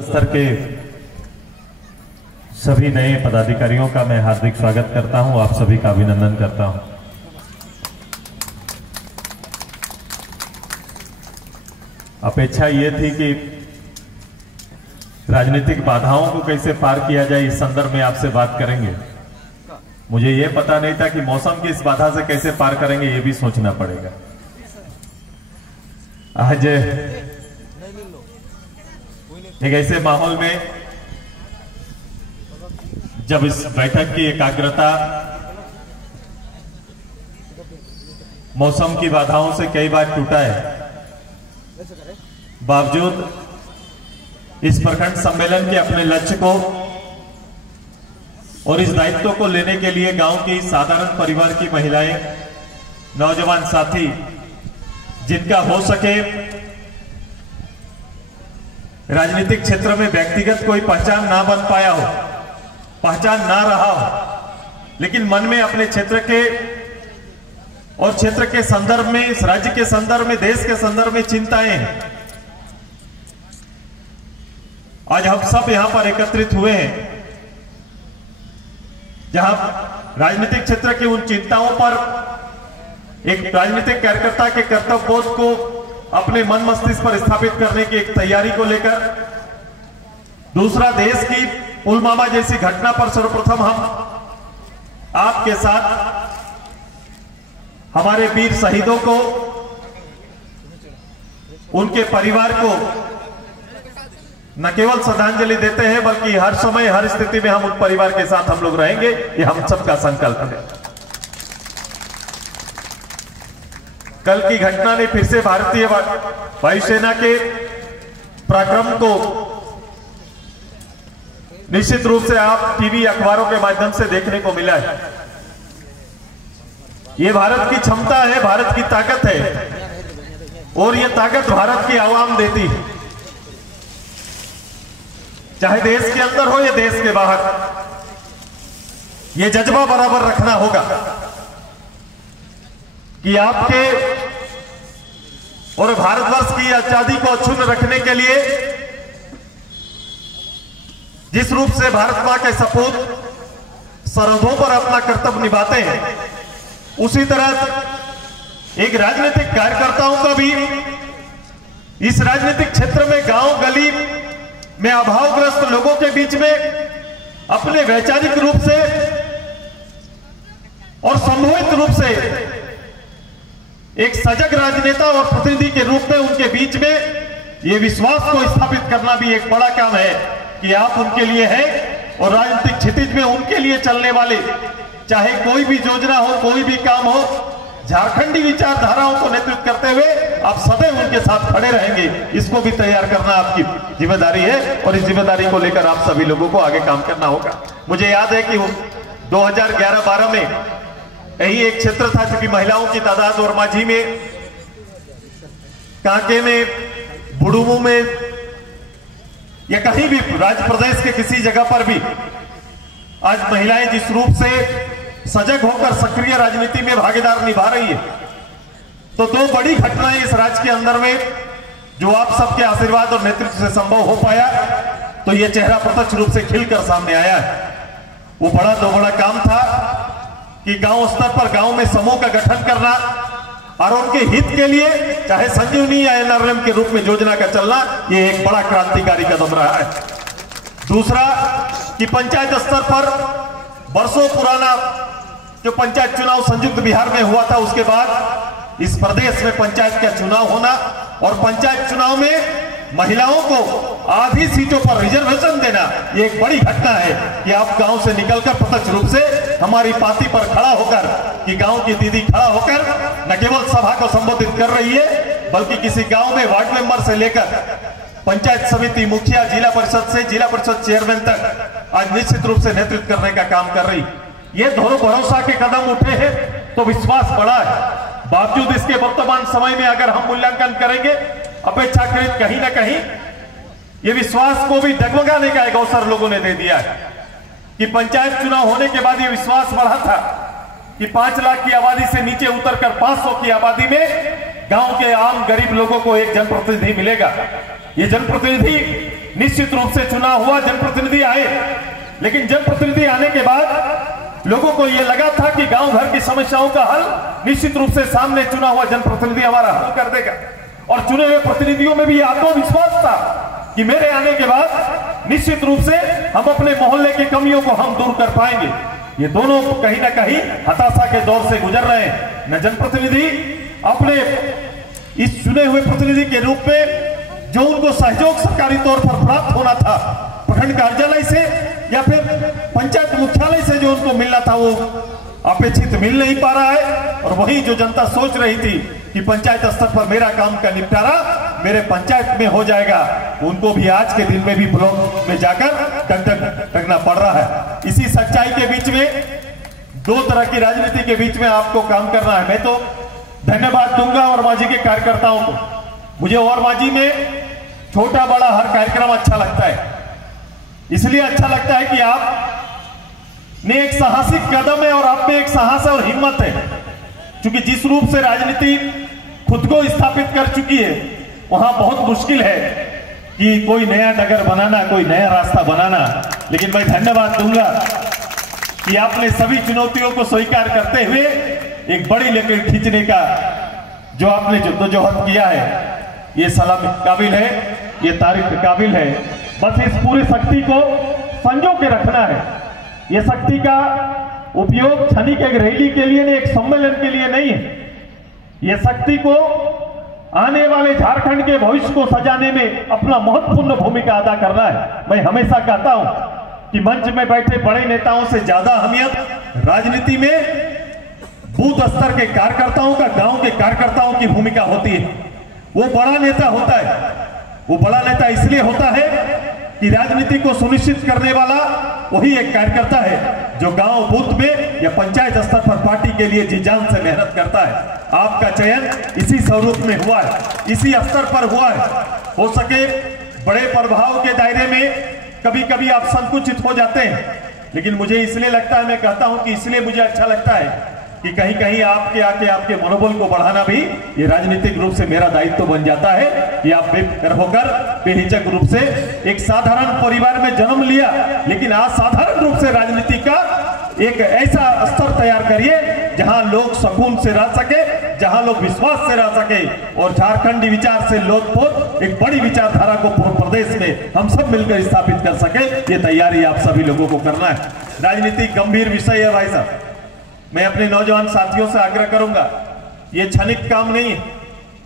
स्तर के सभी नए पदाधिकारियों का मैं हार्दिक स्वागत करता हूं, आप सभी का अभिनंदन करता हूं। अपेक्षा ये थी कि राजनीतिक बाधाओं को कैसे पार किया जाए, इस संदर्भ में आपसे बात करेंगे। मुझे ये पता नहीं था कि मौसम की इस बाधा से कैसे पार करेंगे, ये भी सोचना पड़ेगा। आज एक ऐसे माहौल में जब इस बैठक की एकाग्रता मौसम की बाधाओं से कई बार टूटा है, बावजूद इस प्रखंड सम्मेलन के अपने लक्ष्य को और इस दायित्व को लेने के लिए गांव की साधारण परिवार की महिलाएं, नौजवान साथी, जिनका हो सके राजनीतिक क्षेत्र में व्यक्तिगत कोई पहचान ना बन पाया हो, पहचान ना रहा हो, लेकिन मन में अपने क्षेत्र के और क्षेत्र के संदर्भ में, इस राज्य के संदर्भ में, देश के संदर्भ में चिंताएं हैं। आज हम सब यहां पर एकत्रित हुए हैं जहां राजनीतिक क्षेत्र की उन चिंताओं पर एक राजनीतिक कार्यकर्ता के कर्तव्य बोध को अपने मन मस्तिष्क पर स्थापित करने की एक तैयारी को लेकर, दूसरा देश की पुलवामा जैसी घटना पर सर्वप्रथम हम आपके साथ हमारे वीर शहीदों को, उनके परिवार को न केवल श्रद्धांजलि देते हैं, बल्कि हर समय हर स्थिति में हम उन परिवार के साथ हम लोग रहेंगे, ये हम सबका संकल्प है। कल की घटना ने फिर से भारतीय वायुसेना के पराक्रम को निश्चित रूप से आप टीवी अखबारों के माध्यम से देखने को मिला है। ये भारत की क्षमता है, भारत की ताकत है, और ये ताकत भारत की आवाम देती है, चाहे देश के अंदर हो या देश के बाहर। ये जज्बा बराबर रखना होगा कि आपके और भारतवर्ष की आजादी को अक्षुण्ण रखने के लिए जिस रूप से भारत मां के सपूत सरहदों पर अपना कर्तव्य निभाते हैं, उसी तरह एक राजनीतिक कार्यकर्ताओं का भी इस राजनीतिक क्षेत्र में, गांव गली में अभावग्रस्त लोगों के बीच में अपने वैचारिक रूप से और संभवित रूप से एक सजग राजनेता और प्रतिनिधि के रूप में उनके बीच में यह विश्वास को स्थापित करना भी एक बड़ा काम है कि आप उनके लिए हैं, और राजनीतिक क्षितिज में उनके लिए चलने वाले, चाहे कोई भी योजना हो, कोई भी काम हो, झारखंडी विचारधाराओं को नेतृत्व करते हुए आप सदैव उनके साथ खड़े रहेंगे। इसको भी तैयार करना आपकी जिम्मेदारी है, और इस जिम्मेदारी को लेकर आप सभी लोगों को आगे काम करना होगा। मुझे याद है कि 2011-12 में यही एक क्षेत्र था, क्योंकि महिलाओं की तादाद और माझी में, कांके में, बुड़ुमू में या कहीं भी राज्य प्रदेश के किसी जगह पर भी आज महिलाएं जिस रूप से सजग होकर सक्रिय राजनीति में भागीदार निभा रही है, तो दो बड़ी घटनाएं इस राज्य के अंदर में जो आप सबके आशीर्वाद और नेतृत्व से संभव हो पाया, तो यह चेहरा प्रत्यक्ष रूप से खिलकर सामने आया है। वो दो बड़ा काम था कि गांव स्तर पर गांव में समूह का गठन करना और उनके हित के लिए चाहे संजीवनी या एनआरएम के रूप में योजना का चलना, ये एक बड़ा क्रांतिकारी कदम रहा है। दूसरा कि पंचायत स्तर पर वर्षों पुराना जो पंचायत चुनाव संयुक्त बिहार में हुआ था, उसके बाद इस प्रदेश में पंचायत का चुनाव होना, और पंचायत चुनाव में महिलाओं को आधी सीटों पर रिजर्वेशन देना, ये एक बड़ी घटना है कि आप गांव से निकलकर प्रत्यक्ष रूप से हमारी पार्टी पर खड़ा होकर, कि गांव की दीदी खड़ा होकर न केवल सभा को संबोधित कर रही है, बल्कि किसी गांव में वार्ड मेंबर से लेकर पंचायत समिति मुखिया, जिला परिषद से जिला परिषद चेयरमैन तक आज निश्चित रूप से नेतृत्व करने का काम कर रही। ये दोनों भरोसा के कदम उठे हैं, तो विश्वास बढ़ा है। बावजूद इसके वर्तमान समय में अगर हम मूल्यांकन करेंगे, अपेक्षाकृत कहीं ना कहीं ये विश्वास को भी डगमगाने का एक अवसर लोगों ने दे दिया है कि पंचायत चुनाव होने के बाद ये विश्वास बढ़ा था कि 5 लाख की आबादी से नीचे उतरकर 500 की आबादी में गांव के आम गरीब लोगों को एक जनप्रतिनिधि मिलेगा। ये जनप्रतिनिधि निश्चित रूप से चुना हुआ जनप्रतिनिधि आए, लेकिन जनप्रतिनिधि आने के बाद लोगों को यह लगा था कि गांव घर की समस्याओं का हल निश्चित रूप से सामने चुना हुआ जनप्रतिनिधि हमारा हल कर देगा। और चुने हुए प्रतिनिधियों में भी आत्मविश्वास था कि मेरे आने के बाद निश्चित रूप से हम अपने मोहल्ले की कमियों को हम दूर कर पाएंगे। ये दोनों कहीं ना कहीं हताशा के दौर से गुजर रहे हैं। न जनप्रतिनिधि अपने इस चुने हुए प्रतिनिधि के रूप में जो उनको सहयोग सरकारी तौर पर प्राप्त होना था प्रखंड कार्यालय से या फिर पंचायत मुख्यालय से जो उनको मिलना था वो अपेक्षित मिल नहीं पा रहा है। और वही जो जनता सोच रही थी कि पंचायत स्तर पर मेरा काम का निपटारा मेरे पंचायत में हो जाएगा, उनको भी आज के दिन में भी ब्लॉक में जाकर टकना पड़ रहा है। इसी सच्चाई के बीच में, दो तरह की राजनीति के बीच में आपको काम करना है। मैं तो धन्यवाद दूंगा और मांझी के कार्यकर्ताओं को। मुझे और मांझी में छोटा बड़ा हर कार्यक्रम अच्छा लगता है, इसलिए अच्छा लगता है कि आप ने एक साहसिक कदम है और आप में एक साहस और हिम्मत है। क्योंकि जिस रूप से राजनीति खुद को स्थापित कर चुकी है, वहां बहुत मुश्किल है कि कोई नया नगर बनाना, कोई नया रास्ता बनाना। लेकिन मैं धन्यवाद दूंगा कि आपने सभी चुनौतियों को स्वीकार करते हुए एक बड़ी लेकर खींचने का जो आपने जद्दोजहद किया है, ये सलाम काबिल है, ये तारीफ काबिल है। बस इस पूरी शक्ति को संजो के रखना है। ये शक्ति का उपयोग क्षणिक एक रैली के लिए नहीं, एक सम्मेलन के लिए नहीं है। ये शक्ति को आने वाले झारखंड के भविष्य को सजाने में अपना महत्वपूर्ण भूमिका अदा करना है। मैं हमेशा कहता हूं कि मंच में बैठे बड़े नेताओं से ज्यादा अहमियत राजनीति में बूथ स्तर के कार्यकर्ताओं का, गांव के कार्यकर्ताओं की भूमिका होती है। वो बड़ा नेता होता है, वो बड़ा नेता इसलिए होता है कि राजनीति को सुनिश्चित करने वाला वही एक कार्यकर्ता है जो गांव बूथ में या पंचायत स्तर पर पार्टी के लिए जी जान से मेहनत करता है। आपका चयन इसी स्वरूप में हुआ है, इसी स्तर पर हुआ है। हो सके बड़े प्रभाव के दायरे में कभी कभी आप संकुचित हो जाते हैं, लेकिन मुझे इसलिए लगता है, मैं कहता हूं कि इसलिए मुझे अच्छा लगता है कि कहीं कहीं आपके आके आपके मनोबल को बढ़ाना भी ये राजनीतिक रूप से मेरा दायित्व बन जाता है कि आप बेफिक्र होकर बेहिचक रूप से एक साधारण परिवार में जन्म लिया, लेकिन असाधारण रूप से राजनीति का एक ऐसा स्तर तैयार करिए जहां लोग सुकून से रह सके, जहां लोग विश्वास से रह सके और झारखंडी विचार से लोकपोत एक बड़ी विचारधारा को पूरे प्रदेश में हम सब मिलकर स्थापित कर सके। ये तैयारी आप सभी लोगों को करना है। राजनीति गंभीर विषय है भाई साहब। मैं अपने नौजवान साथियों से आग्रह करूंगा, ये क्षणिक काम नहीं है,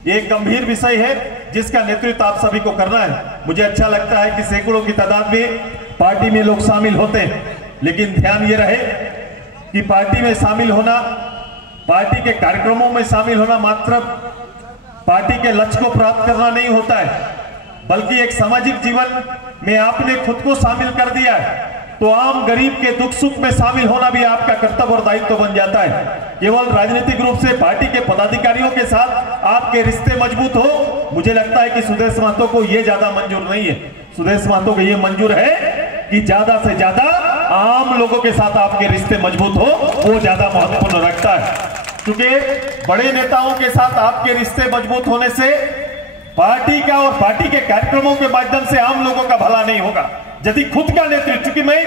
ये एक गंभीर विषय है जिसका नेतृत्व आप सभी को करना है। मुझे अच्छा लगता है कि सैकड़ों की तादाद में पार्टी में लोग शामिल होते हैं, लेकिन ध्यान ये रहे कि पार्टी में शामिल होना, पार्टी के कार्यक्रमों में शामिल होना मात्र पार्टी के लक्ष्य को प्राप्त करना नहीं होता है, बल्कि एक सामाजिक जीवन में आपने खुद को शामिल कर दिया है तो आम गरीब के दुख सुख में शामिल होना भी आपका कर्तव्य और दायित्व बन जाता है। केवल राजनीतिक रूप से पार्टी के पदाधिकारियों के साथ आपके रिश्ते मजबूत हो, मुझे लगता है कि सुदेश महतो को यह ज्यादा मंजूर नहीं है। सुदेश महतो को यह मंजूर है कि ज्यादा से ज्यादा आम लोगों के साथ आपके रिश्ते मजबूत हो, वो ज्यादा महत्वपूर्ण रखता है। क्योंकि बड़े नेताओं के साथ आपके रिश्ते मजबूत होने से पार्टी का और पार्टी के कार्यक्रमों के माध्यम से आम लोगों का भला नहीं होगा। यदि खुद का नेतृत्व, क्योंकि मैं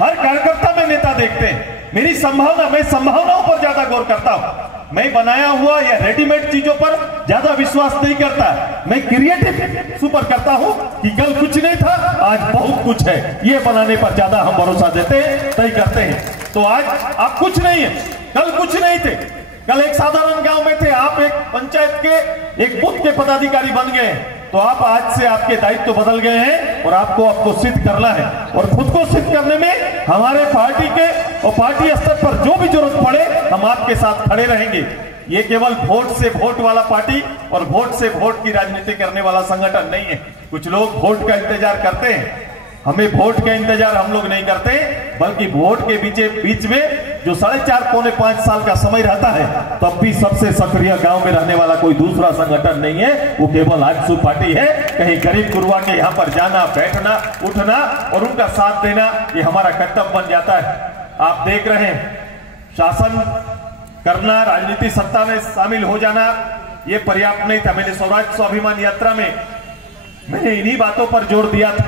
हर कार्यकर्ता में नेता देखते हैं, मेरी संभावना, मैं संभावनाओं पर ज्यादा गौर करता हूं। मैं बनाया हुआ या रेडीमेड चीजों पर ज्यादा विश्वास नहीं करता, मैं क्रिएटिव सुपर करता हूं कि कल कुछ नहीं था आज बहुत कुछ है, ये बनाने पर ज्यादा हम भरोसा देते हैं, तय करते हैं। तो आज आप कुछ नहीं है, कल कुछ नहीं थे, कल एक साधारण गांव में थे, आप एक पंचायत के एक बूथ के पदाधिकारी बन गए, तो आप आज से आपके दायित्व बदल गए हैं और आपको सिद्ध करना है। और खुद को सिद्ध करने में हमारे पार्टी के और पार्टी स्तर पर जो भी जरूरत पड़े हम आपके साथ खड़े रहेंगे। ये केवल वोट से वोट वाला पार्टी और वोट से वोट की राजनीति करने वाला संगठन नहीं है। कुछ लोग वोट का इंतजार करते हैं, हमें वोट का इंतजार हम लोग नहीं करते, बल्कि वोट के बीच में जो 4.5 पौने 5 साल का समय रहता है, तब भी सबसे सक्रिय गांव में रहने वाला कोई दूसरा संगठन नहीं है, वो केवल आजसू पार्टी है। कहीं गरीब गुरुआ के यहाँ पर जाना, बैठना, उठना और उनका साथ देना, ये हमारा कर्तव्य बन जाता है। आप देख रहे हैं, शासन करना, राजनीति सत्ता में शामिल हो जाना, ये पर्याप्त नहीं था। मैंने स्वराज स्वाभिमान यात्रा में मैंने इन्हीं बातों पर जोर दिया था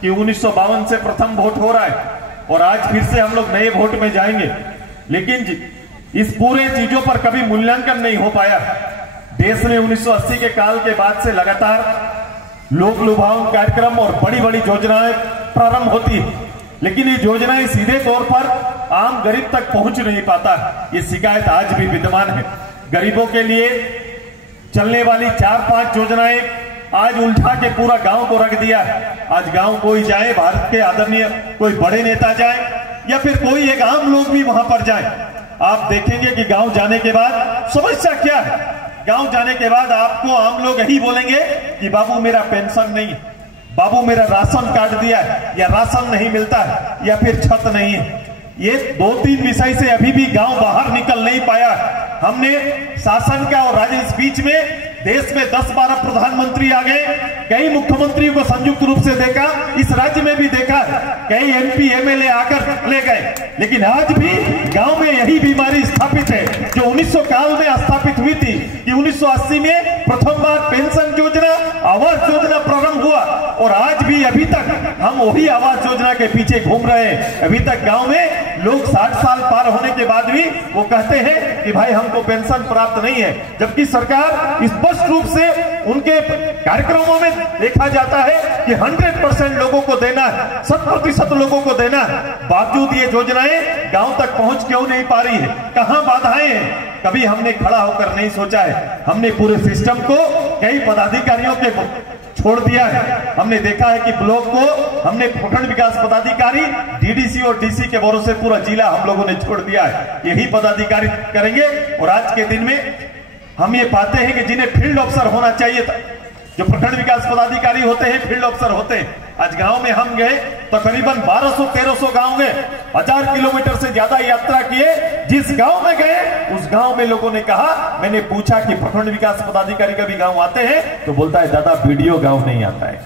कि 1952 से प्रथम वोट हो रहा है और आज फिर से हम लोग नए वोट में जाएंगे, लेकिन इस पूरे चीजों पर कभी मूल्यांकन नहीं हो पाया। देश में 1980 के काल के बाद से लगातार लोक लुभावन कार्यक्रम और बड़ी बड़ी योजनाएं प्रारंभ होती, लेकिन ये योजनाएं सीधे तौर पर आम गरीब तक पहुंच नहीं पाता। ये शिकायत आज भी विद्यमान है। गरीबों के लिए चलने वाली 4-5 योजनाएं आज उल्टा के पूरा गांव को रख दिया है। आज गांव कोई जाए, भारत के आदरणीय कोई बड़े नेता जाए या फिर कोई एक आम लोग भी वहां पर जाए, आप देखेंगे कि गांव जाने के बाद समस्या क्या है। गांव जाने के बाद आपको आम लोग यही बोलेंगे कि बाबू मेरा पेंशन नहीं, बाबू मेरा राशन काट दिया है, या राशन नहीं मिलता है, या फिर छत नहीं है। ये 2-3 विषय से अभी भी गांव बाहर निकल नहीं पाया। हमने शासन का और राज्य इस बीच में देश में 10-12 प्रधानमंत्री आ गए, कई मुख्यमंत्रियों को संयुक्त रूप से देखा, इस राज्य में भी देखा, कई MP MLA आकर ले गए, लेकिन आज भी गांव में यही बीमारी स्थापित है जो 1900 काल में स्थापित हुई थी कि 1980 में प्रथम बार पेंशन योजना, आवास योजना प्रारंभ हुआ और आज भी अभी तक हम वही आवास योजना के पीछे घूम रहे हैं। अभी तक गांव में लोग 60 साल पार होने के बाद भी वो कहते हैं कि भाई हमको पेंशन प्राप्त नहीं है, जबकि सरकार स्पष्ट रूप से उनके कार्यक्रमों में देखा जाता है कि 100% लोगों को देना है, 100% लोगों को देना है। बावजूद ये योजनाएं गांव तक पहुंच क्यों नहीं पा रही है? कहां बाधाएं हैं? कभी हमने खड़ा होकर नहीं सोचा है। हमने पूरे सिस्टम को कई पदाधिकारियों के छोड़ दिया है। हमने देखा है कि ब्लॉक को हमने प्रखंड विकास पदाधिकारी, DDC और DC के भरोसे पूरा जिला हम लोगों ने छोड़ दिया है। यही पदाधिकारी करेंगे और आज के दिन में हम ये पाते हैं कि जिन्हें फील्ड ऑफिसर होना चाहिए था, जो प्रखंड विकास पदाधिकारी होते हैं, फील्ड ऑफिसर होते हैं। आज गांव में हम गए तो करीबन 1200-1300 गांव में 1000 किलोमीटर से ज्यादा यात्रा किए। जिस गांव में गए उस गांव में लोगों ने कहा, मैंने पूछा कि प्रखंड विकास पदाधिकारी का भी गांव आते हैं, तो बोलता है दादा वीडियो गांव नहीं आता है।